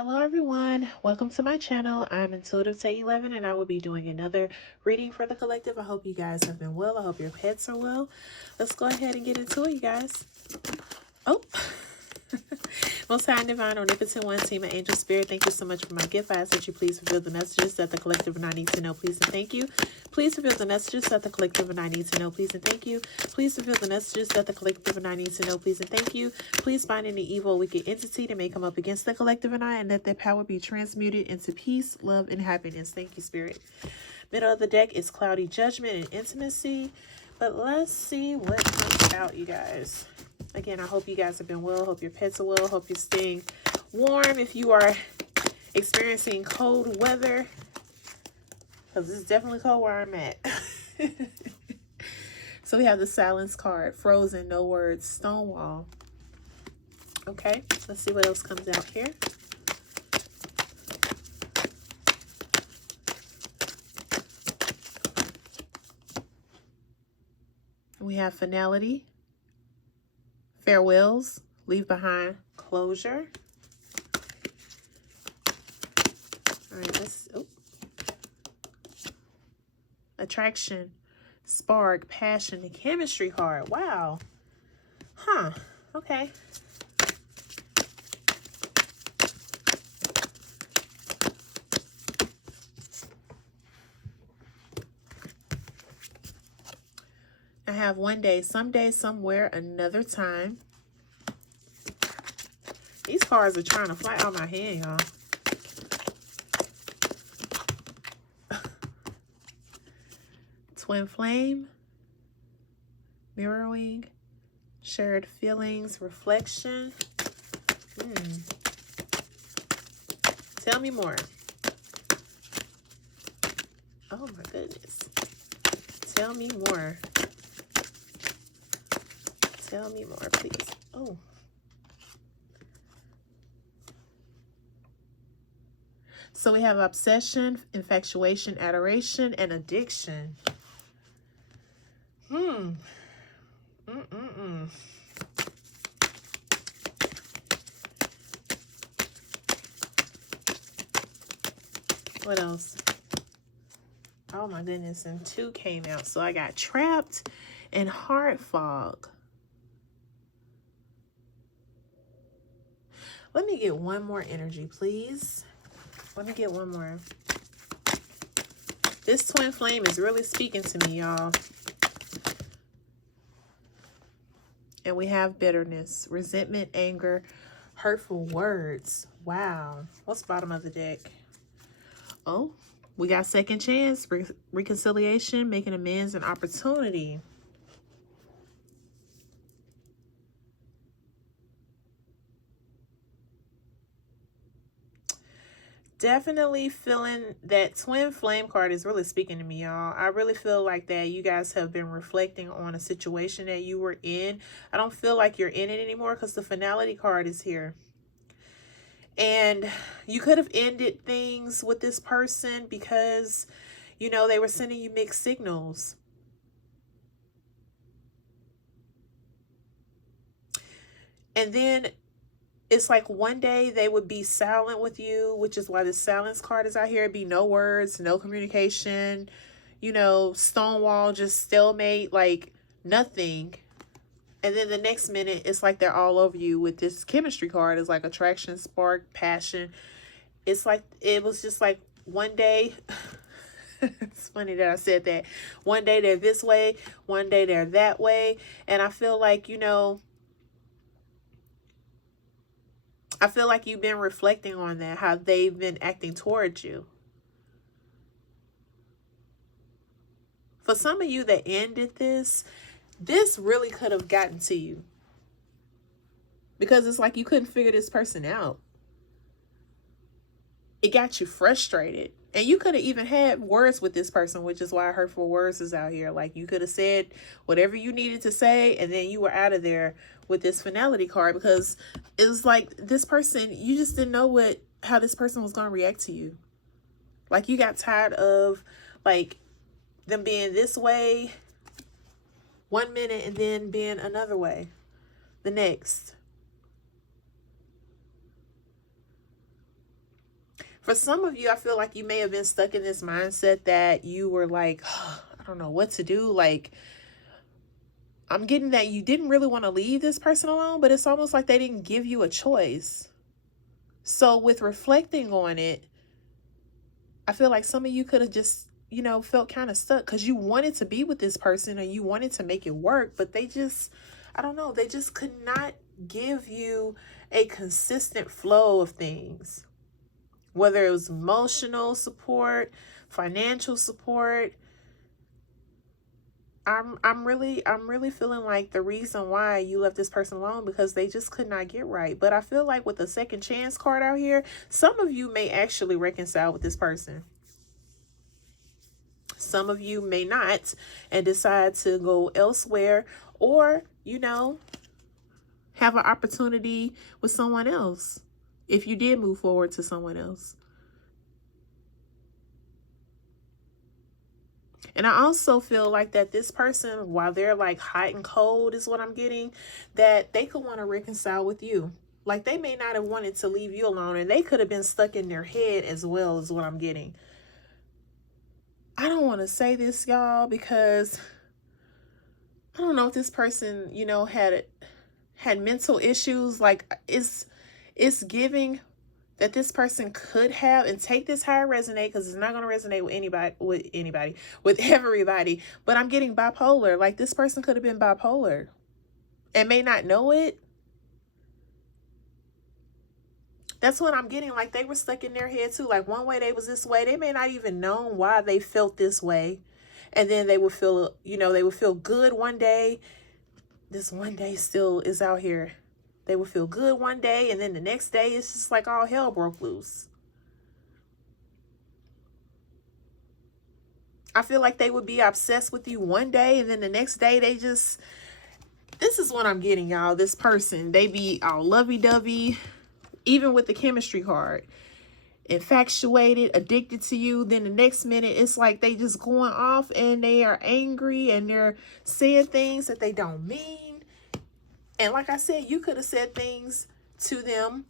Hello everyone, welcome to my channel. I'm Intuitive Tay 11 and I will be doing another reading for the collective. I hope you guys have been well. I hope your pets are well. Let's go ahead and get into it, you guys. Oh, Most High and Divine, Omnipotent One, Team of Angel Spirit, thank you so much for my gift. I ask that you please reveal the messages that the collective and I need to know, please and thank you. Please reveal the messages that the collective and I need to know, please and thank you. Please reveal the messages that the collective and I need to know, please and thank you. Please bind any evil, wicked entity that may come up against the collective and I, and let their power be transmuted into peace, love, and happiness. Thank you, Spirit. Middle of the deck is Cloudy Judgment and Intimacy. But let's see what comes out, you guys. Again, I hope you guys have been well. Hope your pets are well. Hope you're staying warm if you are experiencing cold weather. Because it's definitely cold where I'm at. So we have the Silence card. Frozen, no words, Stonewall. Okay, let's see what else comes out here. We have Finality. Farewells, leave behind closure. All right, attraction, spark, passion, and chemistry card. Wow. Huh. Okay. I have one day, someday, somewhere, another time. These cards are trying to fly out my hand, y'all. Twin flame, mirroring, shared feelings, reflection. Tell me more. Oh my goodness. Tell me more. Tell me more, please. Oh. So we have obsession, infatuation, adoration, and addiction. What else? Oh my goodness, and 2 came out. So I got trapped and heart fog. Let me get one more energy, please. Let me get one more. This twin flame is really speaking to me, y'all. And we have bitterness, resentment, anger, hurtful words. Wow. What's bottom of the deck? Oh, we got second chance, reconciliation, making amends, and opportunity. Definitely feeling that twin flame card is really speaking to me, y'all. I really feel like that you guys have been reflecting on a situation that you were in. I don't feel like you're in it anymore because the finality card is here. And you could have ended things with this person because, you know, they were sending you mixed signals. And then it's like one day they would be silent with you, which is why the silence card is out here. It'd be no words, no communication, you know, stonewall, just stalemate, like nothing. And then the next minute, it's like they're all over you with this chemistry card. It's like attraction, spark, passion. It's like, it was just like one day. It's funny that I said that. One day they're this way, one day they're that way. And I feel like, you know, I feel like you've been reflecting on that, how they've been acting towards you. For some of you that ended this really could have gotten to you. Because it's like you couldn't figure this person out. It got you frustrated. And you could have even had words with this person, which is why hurtful words is out here. Like you could have said whatever you needed to say, and then you were out of there with this finality card, because it was like this person, you just didn't know how this person was going to react to you. Like you got tired of like them being this way one minute and then being another way the next. For some of you, I feel like you may have been stuck in this mindset that you were like, oh, I don't know what to do. Like, I'm getting that you didn't really want to leave this person alone, but it's almost like they didn't give you a choice. So with reflecting on it, I feel like some of you could have just, felt kind of stuck because you wanted to be with this person and you wanted to make it work, but they just, I don't know, they just could not give you a consistent flow of things. Whether it was emotional support, financial support, I'm really feeling like the reason why you left this person alone because they just could not get right. But I feel like with the second chance card out here, some of you may actually reconcile with this person. Some of you may not and decide to go elsewhere or, have an opportunity with someone else if you did move forward to someone else. And I also feel like that this person, while they're like hot and cold is what I'm getting, that they could want to reconcile with you. Like they may not have wanted to leave you alone and they could have been stuck in their head as well is what I'm getting. I don't want to say this, y'all, because I don't know if this person, had mental issues. Like it's giving that this person could have, and take this how it resonate because it's not going to resonate with everybody. But I'm getting bipolar. Like this person could have been bipolar and may not know it. That's what I'm getting. Like they were stuck in their head too. Like one way they was this way. They may not even know why they felt this way. And then they would feel, they would feel good one day. This one day still is out here. They would feel good one day, and then the next day, it's just like all hell broke loose. I feel like they would be obsessed with you one day, and then the next day, this is what I'm getting, y'all. This person, they be all lovey-dovey, even with the chemistry card. Infatuated, addicted to you. Then the next minute, it's like they just going off, and they are angry, and they're saying things that they don't mean. And like I said, you could have said things to them.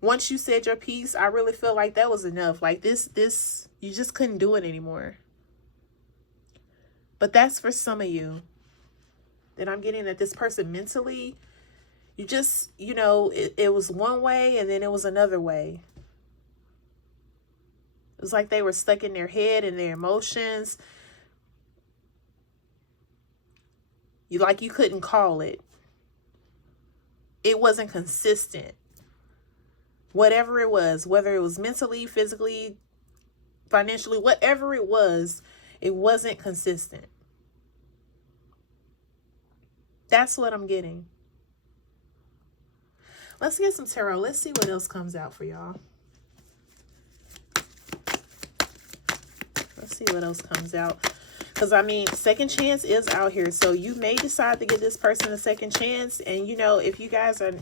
Once you said your piece, I really feel like that was enough. Like this, you just couldn't do it anymore. But that's for some of you. That I'm getting that this person mentally, you just, it was one way and then it was another way. It was like they were stuck in their head and their emotions. You couldn't call it. It wasn't consistent. Whatever it was, whether it was mentally, physically, financially, whatever it wasn't consistent. That's what I'm getting. Let's get some tarot. Let's see what else comes out for y'all. Let's see what else comes out. Because, second chance is out here. So you may decide to give this person a second chance. And, if you guys are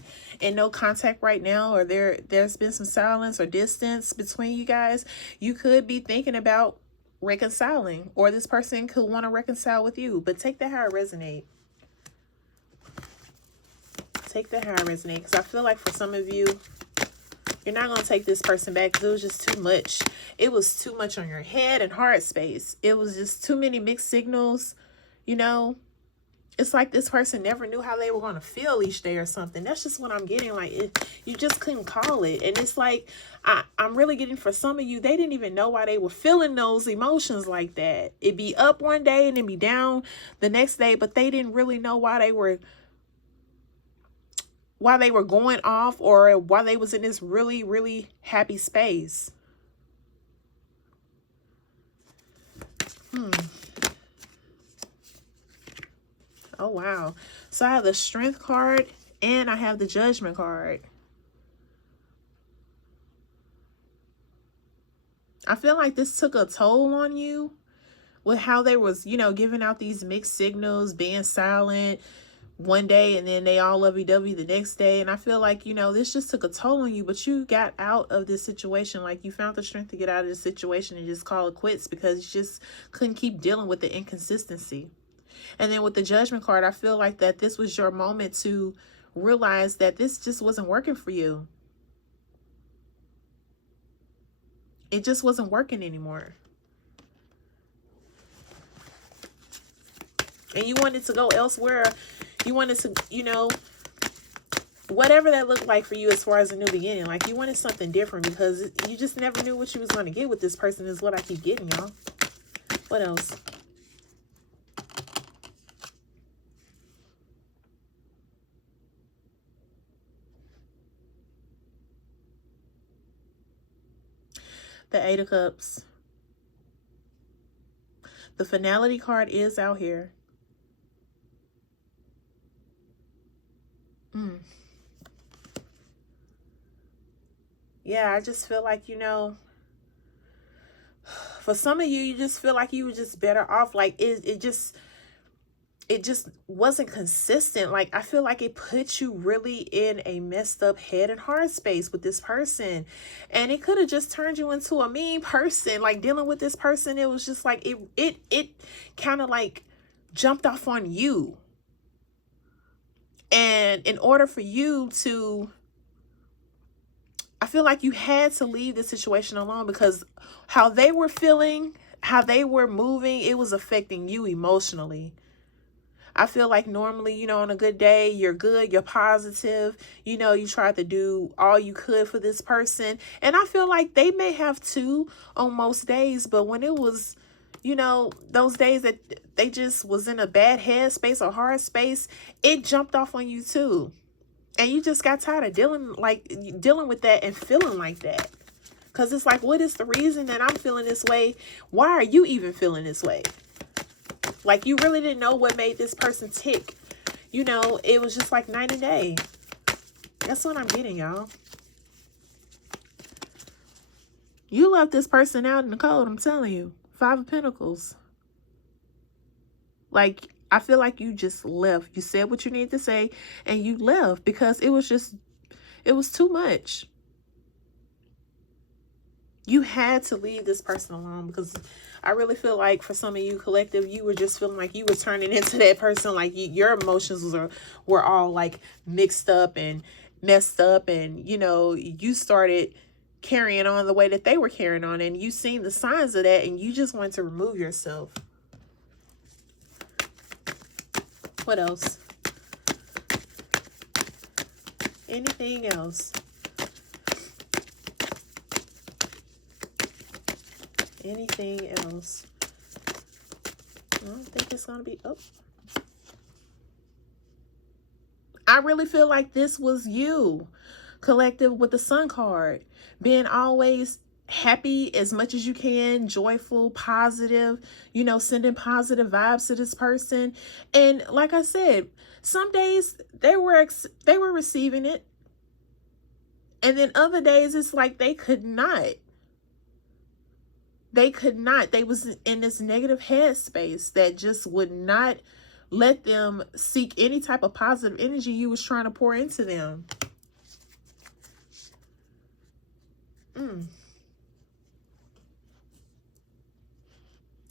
in no contact right now, or there's been some silence or distance between you guys, you could be thinking about reconciling. Or this person could want to reconcile with you. But take that how it resonates. Take that how it resonates. Because I feel like for some of you, you're not going to take this person back because it was just too much. It was too much on your head and heart space. It was just too many mixed signals. It's like this person never knew how they were going to feel each day or something. That's just what I'm getting. Like, you just couldn't call it. And it's like, I'm really getting for some of you, they didn't even know why they were feeling those emotions like that. It'd be up one day and then be down the next day, but they didn't really know why they were going off or why they was in this really, really happy space. Oh, wow. So I have the Strength card and I have the Judgment card. I feel like this took a toll on you with how they was, giving out these mixed signals, being silent one day and then they all lovey-dovey the next day. And I feel like, this just took a toll on you, but you got out of this situation. Like you found the strength to get out of this situation and just call it quits because you just couldn't keep dealing with the inconsistency. And then with the Judgment card, I feel like that this was your moment to realize that this just wasn't working for you. It just wasn't working anymore. And you wanted to go elsewhere. You wanted to, you know, whatever that looked like for you as far as a new beginning. Like, you wanted something different because you just never knew what you was going to get with this person is what I keep getting, y'all. What else? The Eight of Cups. The finality card is out here. Yeah, I just feel like, you know, for some of you, you just feel like you were just better off. Like, it just wasn't consistent. Like, I feel like it put you really in a messed up head and heart space with this person. And it could have just turned you into a mean person. Like, dealing with this person, it was just like, it kind of like jumped off on you. And in order for you to, I feel like you had to leave the situation alone, because how they were feeling, how they were moving, it was affecting you emotionally. I feel like normally, you know, on a good day, you're good, you're positive, you know, you tried to do all you could for this person. And I feel like they may have too on most days, but when it was, you know, those days that they just was in a bad head space or hard space, it jumped off on you too. And you just got tired of dealing with that and feeling like that. Because it's like, what is the reason that I'm feeling this way? Why are you even feeling this way? Like, you really didn't know what made this person tick. You know, it was just like night and day. That's what I'm getting, y'all. You left this person out in the cold, I'm telling you. 5 of Pentacles. Like, I feel like you just left. You said what you needed to say and you left because it was too much. You had to leave this person alone, because I really feel like for some of you, collective, you were just feeling like you were turning into that person. Like, your emotions were all like mixed up and messed up. And, you know, you started carrying on the way that they were carrying on, and you seen the signs of that, and you just wanted to remove yourself. What else? Anything else? Anything else? I don't think it's gonna be I really feel like this was you, collective, with the Sun card. Being always happy as much as you can, joyful, positive, you know, sending positive vibes to this person. And like I said, some days they were receiving it, and then other days it's like they could not. They was in this negative headspace that just would not let them seek any type of positive energy you was trying to pour into them.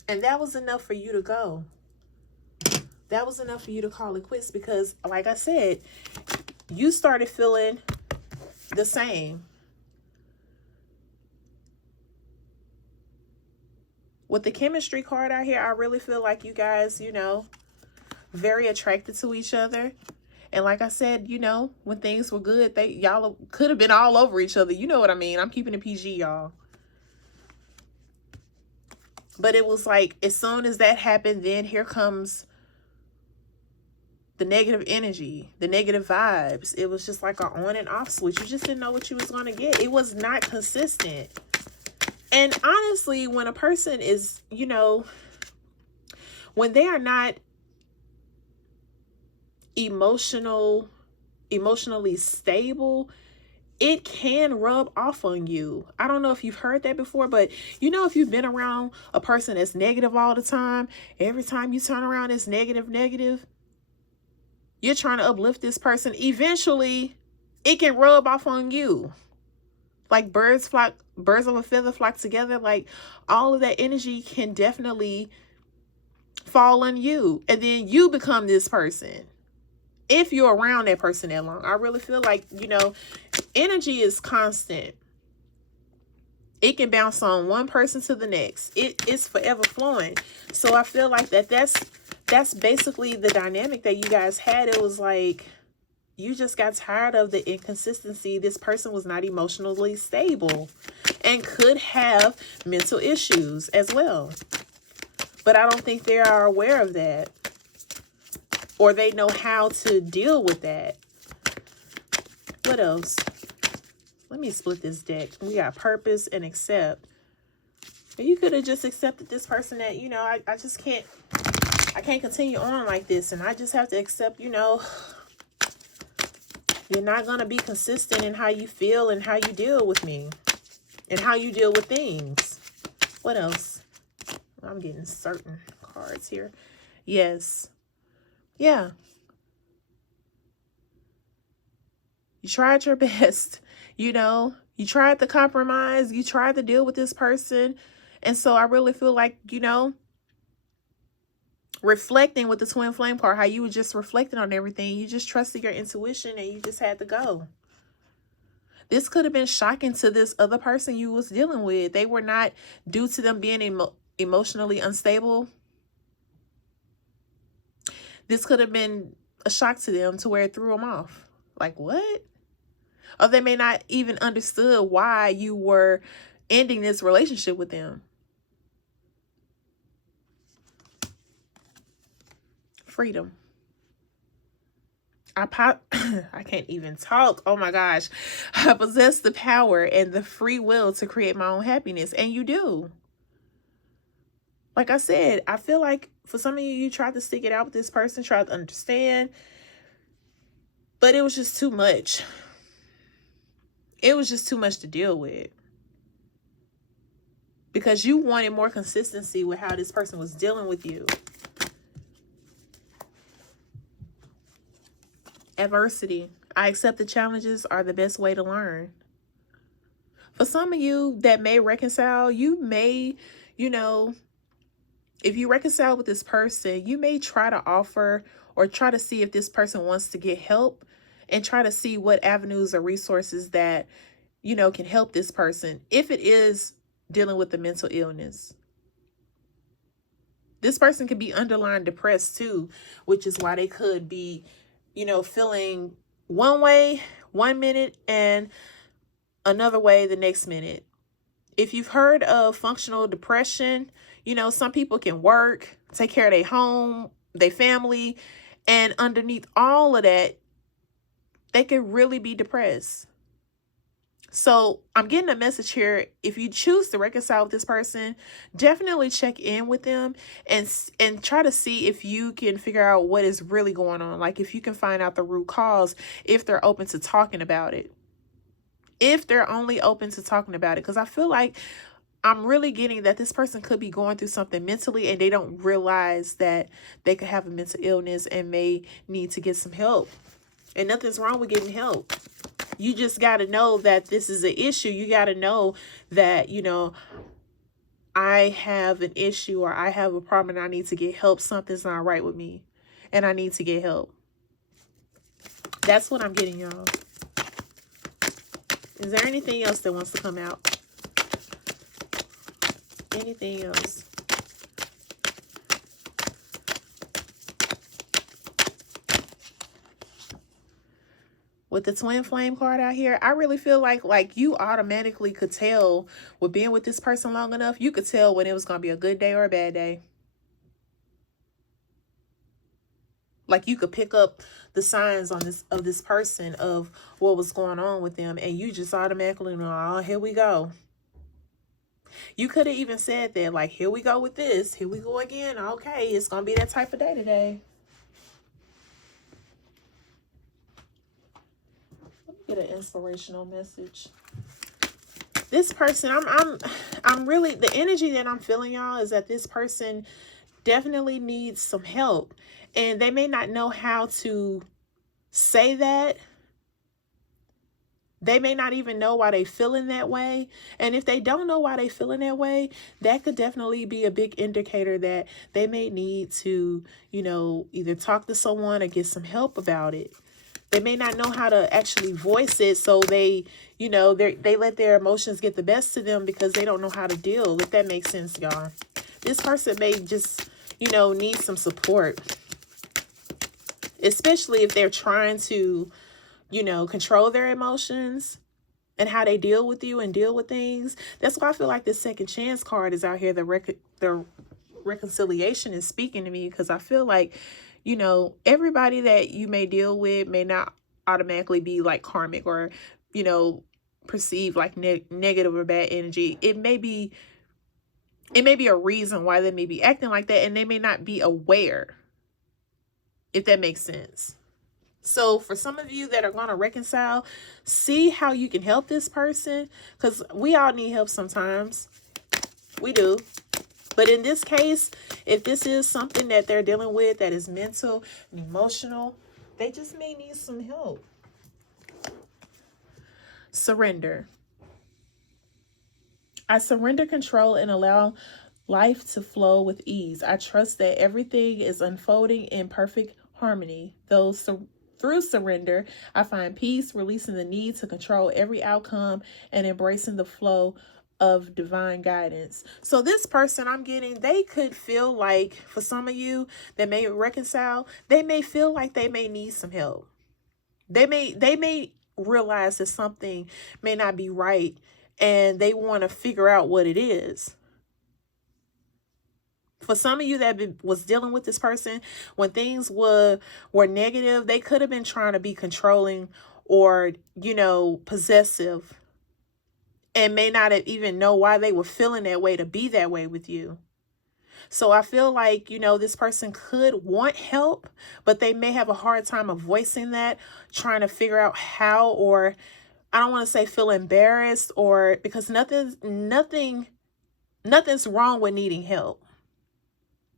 And that was enough for you to go. That was enough for you to call it quits, because like I said, you started feeling the same. With the chemistry card out here, I really feel like you guys, you know, very attracted to each other. And like I said, you know, when things were good, y'all could have been all over each other. You know what I mean? I'm keeping it PG, y'all. But it was like, as soon as that happened, then here comes the negative energy, the negative vibes. It was just like an on and off switch. You just didn't know what you was going to get. It was not consistent. And honestly, when a person is, you know, when they are not emotionally stable, it can rub off on you. I don't know if you've heard that before, but you know, if you've been around a person that's negative all the time, every time you turn around, it's negative, you're trying to uplift this person. Eventually, it can rub off on you. Like birds of a feather flock together. Like, all of that energy can definitely fall on you. And then you become this person. If you're around that person that long. I really feel like, you know, energy is constant. It can bounce on one person to the next. It's forever flowing. So I feel like that's basically the dynamic that you guys had. It was like you just got tired of the inconsistency. This person was not emotionally stable and could have mental issues as well. But I don't think they are aware of that, or they know how to deal with that. What else? Let me split this deck. We got purpose and accept. You could have just accepted this person that, you know, I just can't, I can't continue on like this. And I just have to accept, you know, you're not going to be consistent in how you feel and how you deal with me and how you deal with things. What else? I'm getting certain cards here. Yes. Yeah. You tried your best. You know, you tried to compromise. You tried to deal with this person. And so I really feel like, you know, reflecting with the twin flame card, how you were just reflecting on everything. You just trusted your intuition and you just had to go. This could have been shocking to this other person you was dealing with. They were not, due to them being emotionally unstable. This could have been a shock to them to where it threw them off. Like, what? Or they may not even understood why you were ending this relationship with them. Freedom. I can't even talk. Oh my gosh. I possess the power and the free will to create my own happiness. And you do. Like I said, I feel like for some of you, you tried to stick it out with this person, tried to understand, but it was just too much. It was just too much to deal with. Because you wanted more consistency with how this person was dealing with you. Adversity. I accept the challenges are the best way to learn. For some of you that may reconcile, you may, you know, if you reconcile with this person, you may try to offer or try to see if this person wants to get help and try to see what avenues or resources that, you know, can help this person if it is dealing with the mental illness. This person could be underlying depressed too, which is why they could be, you know, feeling one way 1 minute and another way the next minute. If you've heard of functional depression, you know, some people can work, take care of their home, their family, and underneath all of that, they could really be depressed. So I'm getting a message here. If you choose to reconcile with this person, definitely check in with them and try to see if you can figure out what is really going on. Like if you can find out the root cause, if they're open to talking about it. If they're only open to talking about it. Because I feel like I'm really getting that this person could be going through something mentally and they don't realize that they could have a mental illness and may need to get some help. And nothing's wrong with getting help. You just got to know that this is an issue. You got to know that, you know, I have an issue or I have a problem and I need to get help. Something's not right with me and I need to get help. That's what I'm getting, y'all. Is there anything else that wants to come out? Anything else? With the twin flame card out here, I really feel like you automatically could tell with being with this person long enough, you could tell when it was going to be a good day or a bad day. Like you could pick up the signs on this person of what was going on with them, and you just automatically know, oh, here we go. You could have even said that, like, here we go with this. Here we go again. Okay, it's going to be that type of day today. Get an inspirational message. This person, I'm really, the energy that I'm feeling, y'all, is that this person definitely needs some help. And they may not know how to say that. They may not even know why they feeling that way. And if they don't know why they feeling that way, that could definitely be a big indicator that they may need to, you know, either talk to someone or get some help about it. They may not know how to actually voice it, so they, you know, they let their emotions get the best of them because they don't know how to deal, if that makes sense, y'all. This person may just, you know, need some support, especially if they're trying to, you know, control their emotions and how they deal with you and deal with things. That's why I feel like this second chance card is out here. The reconciliation is speaking to me, because I feel like, you know, everybody that you may deal with may not automatically be like karmic or, you know, perceived like negative or bad energy. It may be a reason why they may be acting like that, and they may not be aware, if that makes sense. So for some of you that are going to reconcile, see how you can help this person, because we all need help sometimes. We do. But in this case, if this is something that they're dealing with that is mental and emotional, they just may need some help. Surrender. I surrender control and allow life to flow with ease. I trust that everything is unfolding in perfect harmony. Through surrender, I find peace, releasing the need to control every outcome and embracing the flow of divine guidance. So this person I'm getting, they could feel like, for some of you that may reconcile, they may feel like they may need some help. They may realize that something may not be right, and they want to figure out what it is. For some of you that was dealing with this person, when things were negative, they could have been trying to be controlling or, you know, possessive, and may not have even know why they were feeling that way to be that way with you. So I feel like, you know, this person could want help, but they may have a hard time of voicing that, trying to figure out how, or I don't want to say feel embarrassed, or because nothing's wrong with needing help.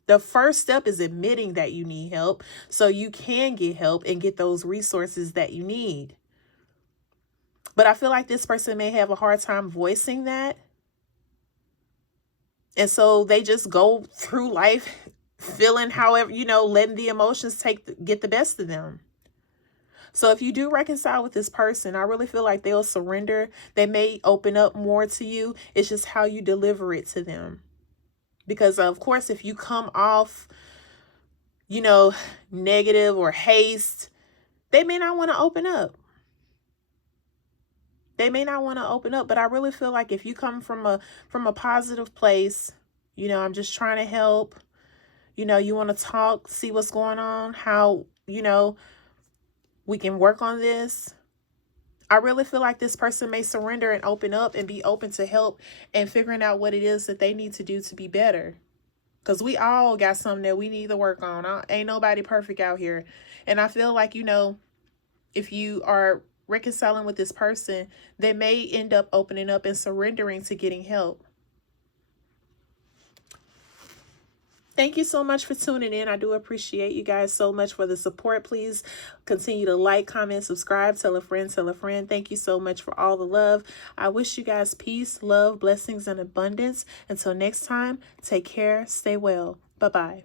The first step is admitting that you need help so you can get help and get those resources that you need. But I feel like this person may have a hard time voicing that. And so they just go through life feeling however, you know, letting the emotions get the best of them. So if you do reconcile with this person, I really feel like they'll surrender. They may open up more to you. It's just how you deliver it to them. Because, of course, if you come off, you know, negative or haste, they may not want to open up. They may not want to open up, but I really feel like if you come from a positive place, you know, I'm just trying to help, you know, you want to talk, see what's going on, how, you know, we can work on this. I really feel like this person may surrender and open up and be open to help and figuring out what it is that they need to do to be better. Because we all got something that we need to work on. Ain't nobody perfect out here. And I feel like, you know, if you are reconciling with this person, they may end up opening up and surrendering to getting help. Thank you so much for tuning in. I do appreciate you guys so much for the support. Please continue to like, comment, subscribe, tell a friend, tell a friend. Thank you so much for all the love. I wish you guys peace, love, blessings, and abundance. Until next time, take care, stay well. Bye-bye.